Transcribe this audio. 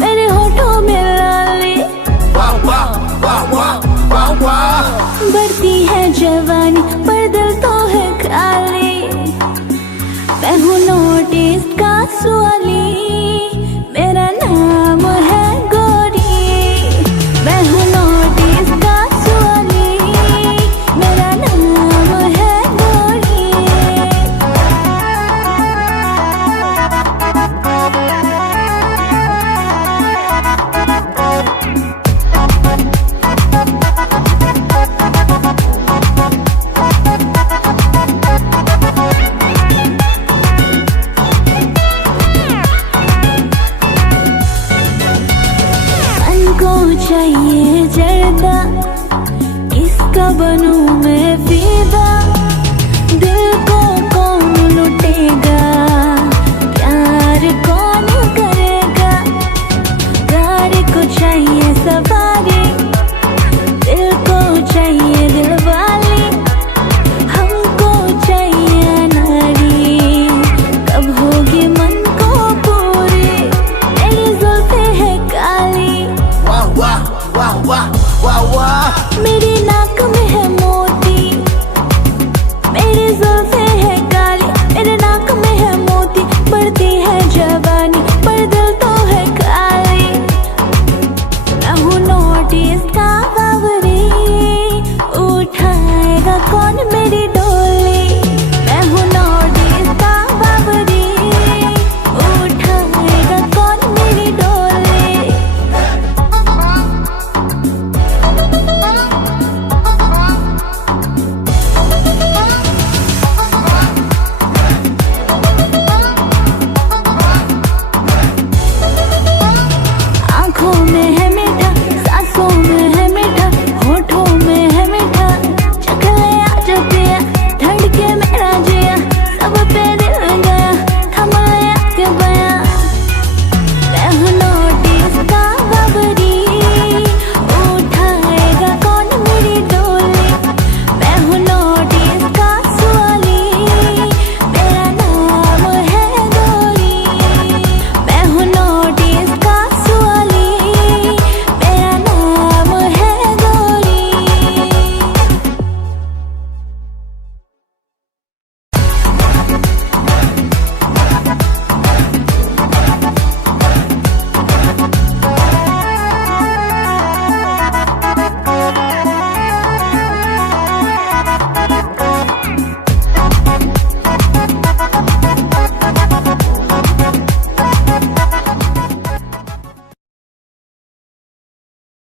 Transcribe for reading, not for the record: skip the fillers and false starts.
मेरे होठों में लाली, बढ़ती है जवानी पर दिल तो है खाली। मैं हूँ नोटिस का सवाली, मेरा नाम है गोरी। मैं हूँ नोटिस का सवाली, मेरा नाम है गोरी। को चाहिए जर्दा, किसका बनूं मैं फिदा। दिल को कौन लुटेगा, प्यार कौन करेगा। गाड़ी को चाहिए सवारी, दिल को चाहिए दिल वाली। हमको चाहिए नारी, कब होगी मन को पूरी। मेरी जुल्फे है काली, मेरी नाक में है मोती। मेरी जुल्फे है काली, मेरे नाक में है मोती। बढ़ती है जवानी पर दिल तो है खाली। मैं हूँ नोटिस का बावरी, उठाएगा कौन मेरी